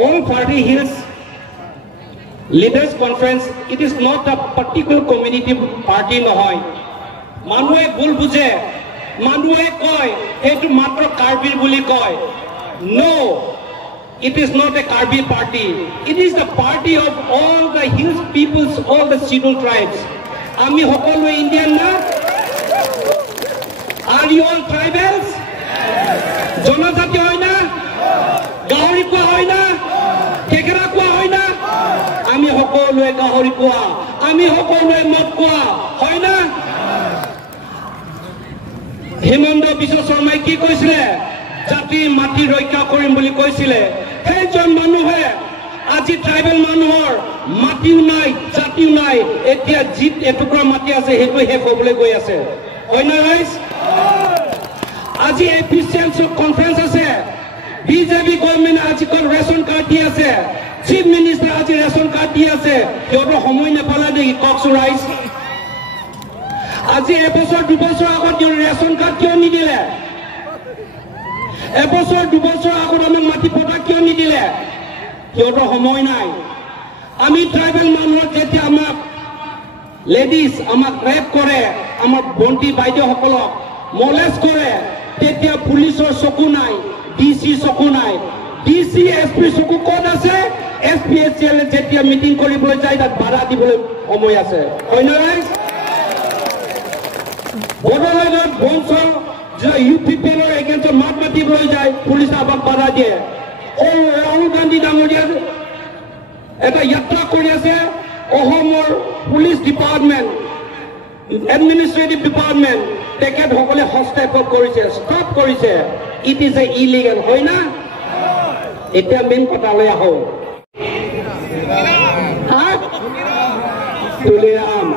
All Party Hills Leaders Conference, it is not a particular community party নহয় মানুহে ভুল বুঝে মানুহে কয় এটো মাত্ৰ কাৰ্বি বুলি কয় no it is not a Karbi party it is the party of all the hills peoples all the scheduled tribes ami hokolu Indian na are you all tribals jonajati hoy na gahori ko hoy na kekera ko hoy na ami hokolu gahori ko ami hokolu mot ko hoy na Himanda Biswa Sarmai ki koisile jati mati roikha korim boli koisile heijon manuhe aji tribal manuhor matiu nai jatiu nai etia jit etukra mati ase hetu he hobole goi ase hoina guys aji efficiency conference ase BJP government aji kon ration card di ase chief minister aji ration card di ase yodo homoy na pala de koksu rice আজি এবছৰ দুবছৰ আগত ration card কিয় নিদিলে এবছৰ দুবছৰ আগত আমাক মাটি পটা কিয় নিদিলে কিয়তো সময় নাই আমি ট্ৰাইবেল মানুহক যেতিয়া আমাক লেডিজ আমাক ৰেপ কৰে আমাৰ বন্তি বাইদেউসকলক মলেজ কৰে তেতিয়া পুলিচৰ চকু নাই ডিসি চকু নাই ডিসি এসপি চকু ক'ত আছে এসপিএসএল যেতিয়া মিটিং কৰিবলৈ যায় তাত ভাড়া দিবলৈ সময় আছে হয় না guys Bodolegar Bonsal, UPP against Matmati Brojai, police abak Baraje. Oh, Rahul Gandhi Damodia at a Yatra Korease, Ohomor Police Department, Administrative Department, they get hopefully hostile for Korise. Stop Korise. It is a illegal. Hoina? It has been Kotalaya Ho. Tuliram.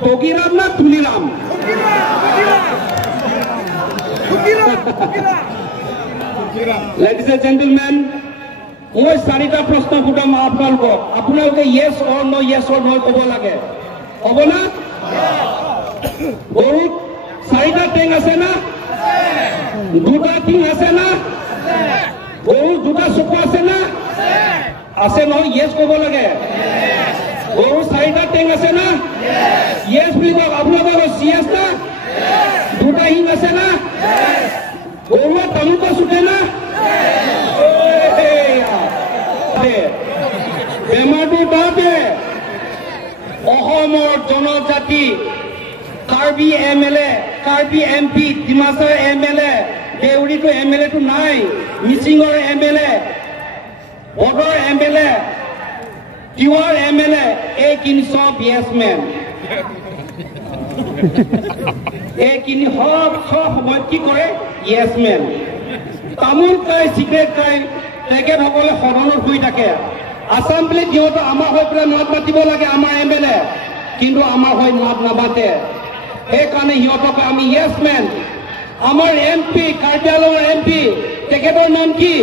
Togiram na Tuliram. Ladies and gentlemen, মই চাৰিটা প্ৰশ্ন ফুটাম আপোনালোকক আপোনালোকে yes or no ক'ব লাগে হ'ব না বহুত চাৰিটা টেং আছে না দুটা টিং আছে না বহুত দুটা চকু আছে না আছে নহয় yes ক'ব লাগে বহুত চাৰিটা টেং আছে না yes বুলি কওক আপোনালোকৰ CS না দুটা হিং আছে না গৰুৱা তালুক চুটে না বেমাৰটো তাতে অসমৰ জনজাতি Karbi MLA Karbi MP ডিমাছাৰ MLA দেউৰীটো MLA টো নাই মিচিঙৰ MLA বড়োৰ MLA তিৱাৰ MLA এক ইন সব yes man এক ইন সব সময় কি কৰে yes man তামোল খাই চিগাৰেট খাই তেখেতসকলে সদনত শুই থাকে আসাম বুলি যিহেতু আমাৰ হৈ পেলাই মাত মাতিব লাগে আমাৰ MLA কিন্তু আমাৰ হৈ মাত নামাতে সেইকাৰণে সিহঁতক আমি yes man আমাৰ MP কাৰ্যালয়ৰ MP তেখেতৰ নাম কি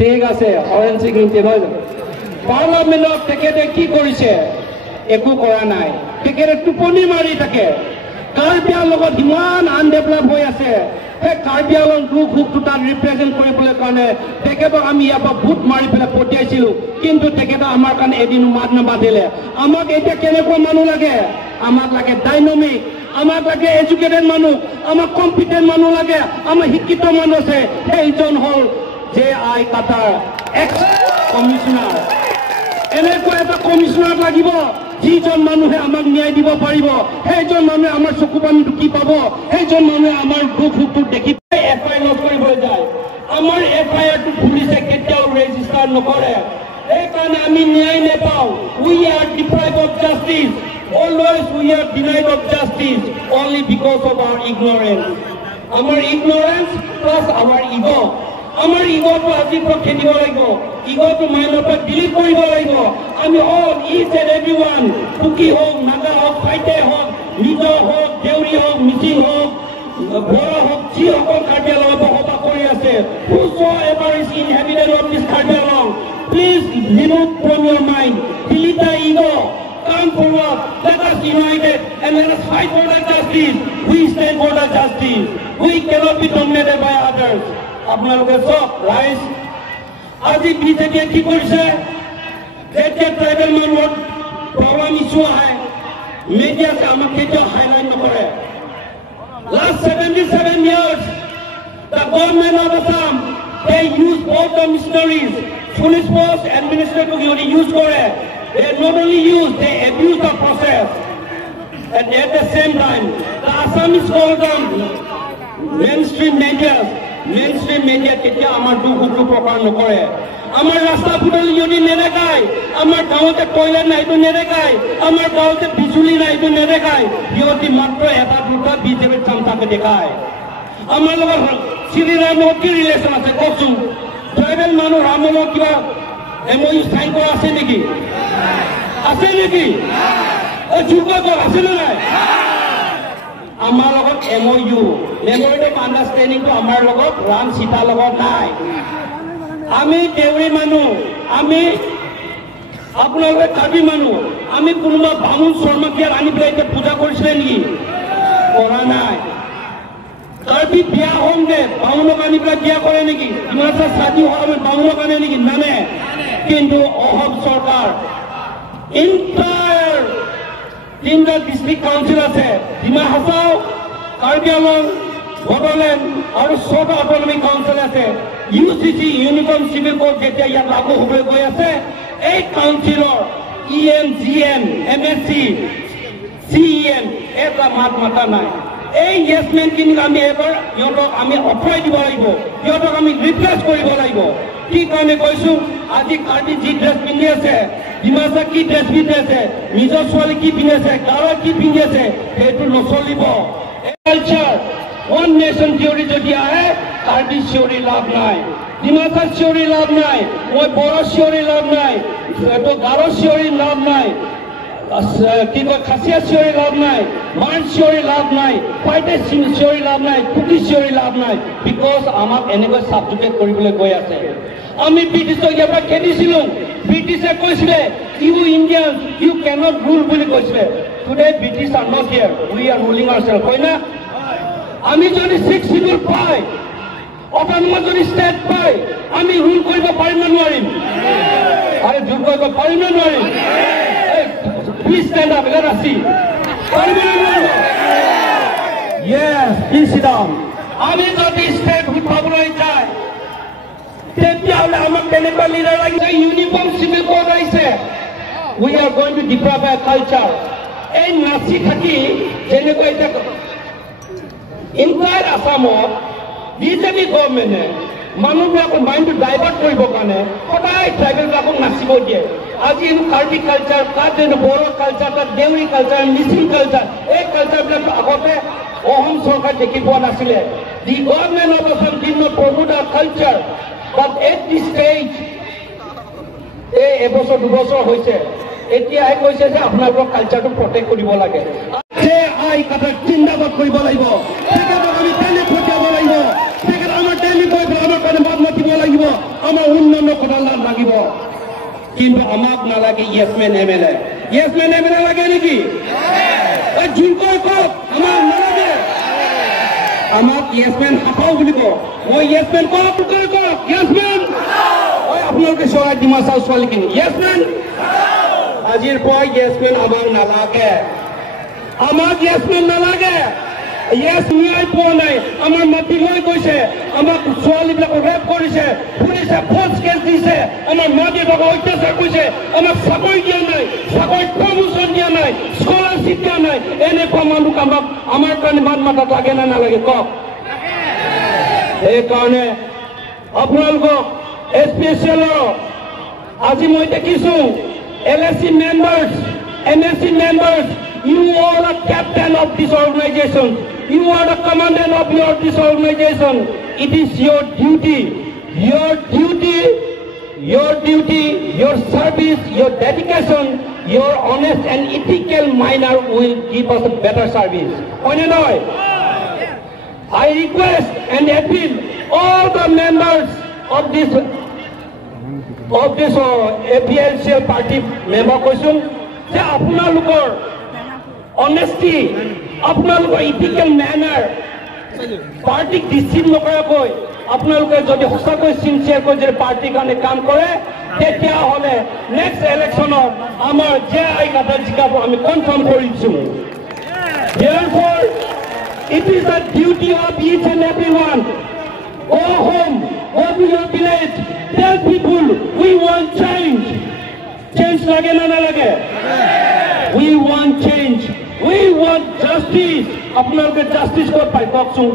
ঠিক আছে অৰেঞ্জ চিগনেচাৰ হয় পাৰ্লামেণ্টত তেখেতে কি কৰিছে একো কৰা নাই তেখেতে টোপনি মাৰি থাকে কাৰ্বিয়াৰ লগত ইমান আনডেভেলপ হৈ আছে সেই কাৰ্বিয়ালৰ দুখ সুখটো তাত ৰিপ্ৰেজেণ্ট কৰিবলৈ কাৰণে তেখেতক আমি ইয়াৰ পৰা ভোট মাৰি পেলাই পঠিয়াইছিলোঁ কিন্তু তেখেতে আমাৰ কাৰণে এদিনো মাত নামাতিলে আমাক এতিয়া কেনেকুৱা মানুহ লাগে আমাক লাগে ডাইনামিক আমাক লাগে এডুকেটেড মানুহ আমাক কম্পিটেণ্ট মানুহ লাগে আমাৰ শিক্ষিত মানুহ আছে সেইজন হ'ল JI কাটাৰ এক্স কমিশনাৰ এনেকুৱা এটা কমিশনাৰ লাগিব যিজন মানুহে আমাক ন্যায় দিব পাৰিব সেইজন মানুহে আমাৰ চকু পানী ঢুকি পাব সেইজন মানুহে আমাৰ দুখ সুখটো দেখি FIR লগ কৰিবলৈ যায় আমাৰ FIR টো পুলিচে কেতিয়াও ৰেজিষ্টাৰ নকৰে সেইকাৰণে আমি ন্যায় নাপাওঁ we are deprived of justice always we are denied of justice only because of our ignorance our ignorance plus our ego আমাৰ ইগোটো আজি পৰা খেলিব লাগিব ইগোটো মাইনৰ পৰা ডিলিট কৰিব লাগিব আমি all each and everyone Kuki হওক নাগা হওক ফাইটে হওক মিজো হওক দেউৰী হওক মিচিং হওক বড়ো হওক যিসকল কাৰ্বিয়ালং বসবাস কৰি আছে whosoever is inhabitant of this Karbialang please remove from your mind delete the ego come forward let us united and let us fight for the justice We stand for the justice. We cannot be dominated by others. আপোনালোকে সব রাইজ আজি বিজেপিয়ে কি কৰিছে যেতিয়া tribal মানুহৰ problem issue আহে মিডিয়াতে আমাক কেতিয়াও হাইলাইট নকৰে last 77 years the government of Assam they use both the missionaries police force administrative unit use কৰে they not only use they abuse the process and at the same time the Assamese called them mainstream media কেতিয়া আমাৰ দুখটো প্ৰকাশ নকৰে আমাৰ ৰাস্তা ফুটলি যদি নেদেখায় আমাৰ গাঁৱতে টয়লেট নাইতো নেদেখায় আমাৰ গাঁৱতে বিজুলী নাইতো নেদেখায় সিহঁতি মাত্ৰ এটা দুটা বিজেপিৰ চামচাকে দেখায় আমাৰ লগত শ্ৰীৰামৰ কি ৰিলেশ্যন আছে কওকচোন ট্ৰাইবেল মানুহ ৰামৰ কিবা MOU সাইন কৰা আছে নেকি যুগ আছে নে নাই আমাৰ লগত MOU মেমৰিটেম আণ্ডাৰষ্টেণ্ডিংটো আমাৰ লগত ৰাম সীতা লগত নাই আমি দেউৰী মানুহ আমি আপোনালোকে কাৰ্বি মানুহ আমি কোনোবা বামুণ শৰ্মাকিয়াৰ আনি পেলাই এতিয়া পূজা কৰিছিলে নেকি কৰা নাই কাৰ্বি বিয়া হম দে বামুণক আনি পেলাই বিয়া কৰে নেকি ইমান শাদী হোৱা আমি বামুণক আনে নেকি নানে কিন্তু অসম চৰকাৰ ইণ্টায়াৰ তিনিটা ডিষ্ট্ৰিক্ট কাউন্সিল আছে ডিমা হাছাও কাৰ্বি আংলং বড়োলেণ্ড আৰু 6টা অট'নমিক কাউন্সিল আছে UCC ইউনিফৰ্ম চিভিল কোড যেতিয়া ইয়াত লাগু হ'বলৈ গৈ আছে এই কাউন্সিলৰ EM GM MSC CEM এটা মাত মাতা নাই এই ইয়েছমেন খিনিক আমি এবাৰ সিহঁতক আমি অঁতৰাই দিব লাগিব সিহঁতক আমি ৰিপ্লেচ কৰিব লাগিব কি কাৰণে কৈছো আজি কাৰ্বি যি ড্ৰেছ পিন্ধি আছে ডিমাচা কি ড্ৰেছ পিন্ধি আছে নিজৰ ছোৱালী কি পিন্ধি আছে গাঁৱৰ কি পিন্ধি আছে সেইটো নচলিব কালচাৰ ওৱান নেশ্যন থিয়ৰী যদি আহে কাৰ্বি থিয়ৰী লাভ নাই ডিমাচা থিয়ৰী লাভ নাই মই বড়ো থিয়ৰী লাভ নাই গাৰো থিয়ৰী লাভ নাই কি কয় খাচীয়া থিয়ৰী লাভ নাই মান থিয়ৰী লাভ নাই পাইটে থিয়ৰী লাভ নাই কুকি থিয়ৰী লাভ নাই বিকজ আমাক এনেকৈ ছাবজুকেট কৰিবলৈ গৈ আছে আমি ব্ৰিটিছক ইয়াৰ পৰা খেদিছিলোঁ ব্ৰিটিছে কৈছিলে you Indian you can't rule বুলি কৈছিলে today British are not here we are ruling ourselves হয় না আমি যদি 6 শিডিউল পাই অট'নমাছ যদি ষ্টেট পাই আমি ৰুল কৰিব পাৰিম নে নোৱাৰিম আৰে ৰুল কৰিব পাৰিম নে নোৱাৰিম Please stand up. Let us see. Yes, please sit down. আমি যদি স্টেট উঠাবলৈ যায় তেতিয়াহ'লে আমাক তেনেকুৱা লিডাৰ লাগিছে ইউনিফৰ্ম চিভিল কোড আহিছে we are going to deprive আ কালচাৰ এই নাচি থাকি যেনেকৈ এতিয়া ইণ্টায়াৰ আছামত বিজেপি গভৰ্ণমেণ্টে মানুহবিলাকৰ মাইণ্ডটো ডাইভাৰ্ট কৰিবৰ কাৰণে সদায় ট্ৰাইবেলবিলাকক নাচিব দিয়ে আজি কাৰ্বি কালচাৰ তাত বড়ো কালচাৰ তাত দেউৰী কালচাৰ মিচিং কালচাৰ এই কালচাৰবিলাক আগতে অসম চৰকাৰ দেখি পোৱা নাছিলে the government of Assam did not promote a culture but at this stage এই এবছৰ দুবছৰ হৈছে এতিয়াহে কৈছে যে আপোনালোকৰ কালচাৰটো প্ৰটেক্ট কৰিব লাগে যে এই কথা চিন্তাবাদ কৰিব লাগিব তেখেতক আমি দিল্লী পঠিয়াব লাগিব তেখেত আমাৰ দিল্লী গৈ আমাৰ কাৰণে মাত মাতিব লাগিব আমাৰ উন্নয়নৰ কথা লাগিব কিন্তু আমাক নালাগে ইয়েছমেন MLA ইয়েছমেন MLA লাগে নেকি জুনকৈ কওক আমাক নালাগে আমাক ইয়েছমেন হাঁপাও বুলিব মই ইয়েছমেন কওক ইয়েছমেন আপোনালোকে চৰাই ডিমাচাও ছোৱালীখিনি ইয়েছমেন আজিৰ পৰা ইয়েছমেন আমাক নালাগে আমাক ইয়েছমেন নালাগে ইয়েছ ন্যায় পোৱা নাই আমাৰ মাটি লৈ গৈছে আমাক ছোৱালীবিলাকক ৰেপ কৰিছে পুলিচে ফ'ৰ্চ কেছ দিছে আমাৰ মা দেউতাকক অত্যাচাৰ কৰিছে আমাক চাকৰি দিয়া নাই চাকৰিত প্ৰমোচন দিয়া নাই স্কলাৰশ্বিপ দিয়া নাই এনেকুৱা মানুহ আমাক আমাৰ কাৰণে মাত মাতাত লাগে নে নালাগে কওক সেইকাৰণে আপোনালোকক SPCL আজি মই দেখিছোঁ LSC members MSC members you are the captain of this organization you are the commandant of this organization it is your duty your service your dedication your honest and ethical manner will give us a better service I request and appeal all the members of this APLCL party member question যে আপোনালোকৰ honesty আপোনালোকৰ ethical manner পাৰ্টিক deceive নকৰাকৈ আপোনালোকে যদি সঁচাকৈ চিনচিয়াৰকৈ যদি পাৰ্টিৰ কাৰণে কাম কৰে তেতিয়াহ'লে নেক্সট ইলেকশ্যনত আমাৰ যে আই কাটা জিকাব আমি কনফাৰ্ম কৰিছোঁ Therefore, it is the duty of each and everyone. Go home, go to your village, tell people we want change. Change lage na na lage. We want change. We want justice. Apnaloke justice kot pai kokchung.